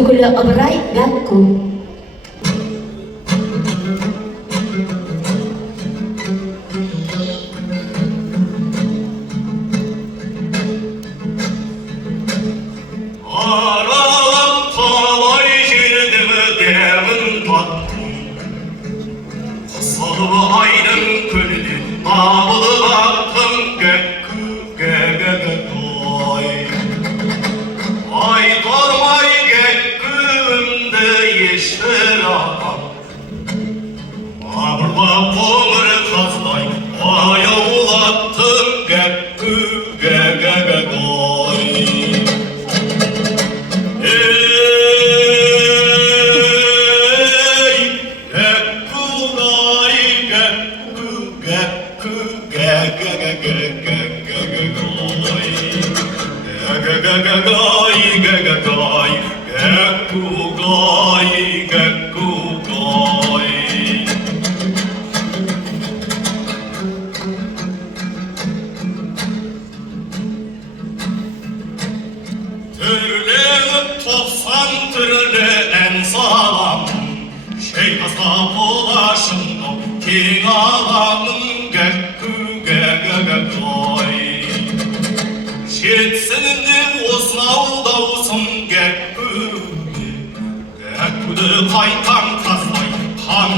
Tukula obrai gakku. Aralap talay girdim devin tattım. Kusalı aydın kölünü ağlı baktım gekkü gegegegay. Ay dormay gekkümde yeşil ağam. Ağırla pomır kazlay aya ulattım gekkü gegegegay. Türlü toksan türlü en sağlam şey kasap ulaşın king ağlamın gekkü gegegegay. Şitsinin osnav davusun gekkü gekküdü kaytan kazlay kan